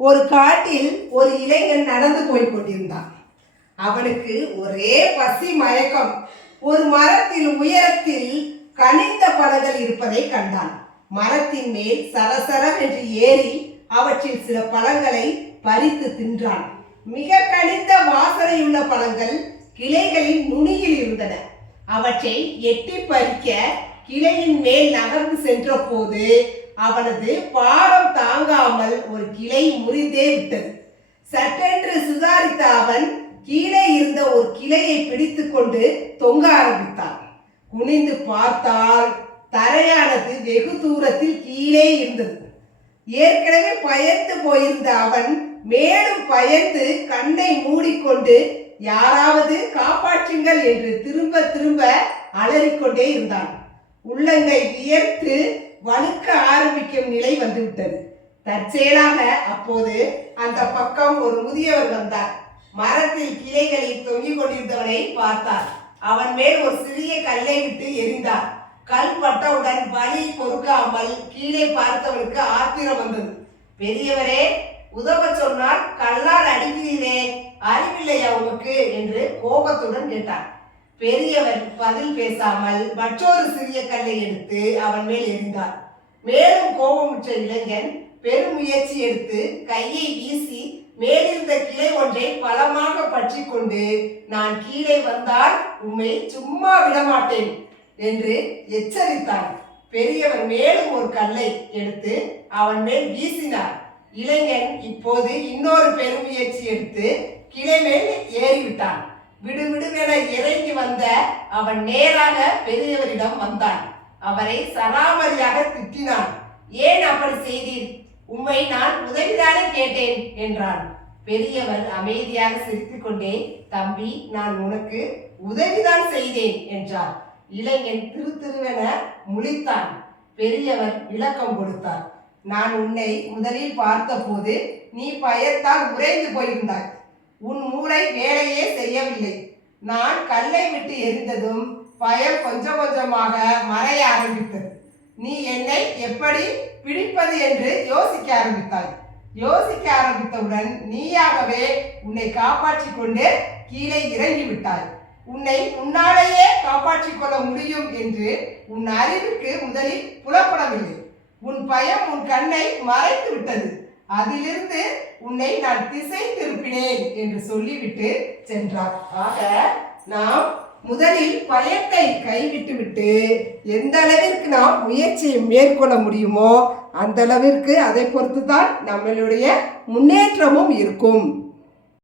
ஒரு காட்டில் ஒரு இளைஞன் நடந்து போய் கொண்டிருந்தான். அவனுக்கு ஒரே பசி மயக்கம். ஒரு மரத்தில் உயரத்தில் கனிந்த பழங்கள் இருப்பதை கண்டான். மரத்தின் மேல் சரசரவென்று ஏறி அவற்றில் சில பழங்களை பறித்து தின்றான். மிக கனிந்த வாசனையுள்ள பழங்கள் கிளைகளின் நுனியில் இருந்தன. அவற்றை எட்டி பறிக்க கிளையின் மேல் நகர்ந்து சென்ற போது அவனது பாரம் தாங்காமல் ஒரு கிளை முறிந்தே விட்டது. சட்டென்று சுதாரித்த அவன் கீழே இருந்த ஒரு கிளையை பிடித்து கொண்டு தொங்க ஆரம்பித்தான். குனிந்து பார்த்தால் தரையானது வெகு தூரத்தில் கீழே இருந்தது. ஏற்கனவே பயந்து போயிருந்த அவன் மேலும் பயந்து கண்ணை மூடிக்கொண்டு யாராவது காப்பாற்றுங்கள் என்று திரும்ப திரும்ப அலறிக்கொண்டே இருந்தான். உள்ளங்கை வியர்த்து வழுக்க ஆரம்பிக்கும் நிலை வந்துவிட்டது. தற்செயலாக அப்போது அந்த பக்கம் ஒரு முதியவர் வந்தார். மரத்தில் கிளைகளில் தொங்கிக் கொண்டிருந்தவனை பார்த்தார். அவன் மேல் ஒரு சிறிய கல்லை விட்டு எரிந்தார். கல் பட்டவுடன் வலி பொறுக்காமல் கீழே பார்த்தவனுக்கு ஆத்திரம் வந்தது. பெரியவரே, உதவ சொன்னால் கல்லால் அடிக்கிறீரே, அறிவில்லையா உமக்கு என்று கோபத்துடன் கேட்டார். பெரியவர் பதில் பேசாமல் மற்றொரு சிறிய கல்லை எடுத்து அவன் மேல் எறிந்தார். மேலும் கோபமுற்ற இளைஞன் பெரும் முயற்சி எடுத்து கையை வீசி மேலிருந்த கிளை ஒன்றை பலமாக பற்றி கொண்டு, நான் கீழே வந்தால் உம்மை சும்மா விடமாட்டேன் என்று எச்சரித்தான். பெரியவர் மேலும் ஒரு கல்லை எடுத்து அவன் மேல் வீசினார். இளைஞன் இப்போது இன்னொரு பெரும் முயற்சி எடுத்து கிளை மேல் ஏறிவிட்டான். விடுவிடுவென இறங்கி வந்த அவன் நேராக பெரியவரிடம் வந்தான். அவரை சராமரியாக திட்டினான். ஏன் அப்படி செய்தீர்? உம்மை நான் உதவிதானே கேட்டேன் என்றான். பெரியவர் அமைதியாக சிரித்துக் கொண்டே, தம்பி, நான் உனக்கு உதவிதான் செய்தேன் என்றார். இளைஞன் திருவென முழித்தான். பெரியவர் விளக்கம் கொடுத்தார். நான் உன்னை முதலில் பார்த்த போது நீ பயத்தால் உறைந்து போயிருந்தாய். உன் மூளை வேலையே செய்யவில்லை. நான் கல்லை விட்டு எரிந்ததும் பயம் கொஞ்சம் கொஞ்சமாக மறைய ஆரம்பித்தது. நீ என்னை எப்படி பிடிப்பது என்று யோசிக்க ஆரம்பித்தாய். யோசிக்க ஆரம்பித்தவுடன் நீயாகவே உன்னை காப்பாற்றிக் கொண்டு கீழே இறங்கி விட்டாய். உன்னை உன்னாலேயே காப்பாற்றிக் கொள்ள முடியும் என்று உன் அறிவுக்கு முதலில் புலப்படவில்லை. உன் பயம் உன் கண்ணை மறைத்து விட்டது. அதிலிருந்து உன்னை நான் திசை திருப்பினேன் என்று சொல்லிவிட்டு சென்றார். ஆக நாம் முதலில் பயத்தை கைவிட்டு விட்டு எந்த அளவிற்கு நாம் முயற்சியை மேற்கொள்ள முடியுமோ அந்த அளவிற்கு அதை பொறுத்து தான் நம்மளுடைய முன்னேற்றமும் இருக்கும்.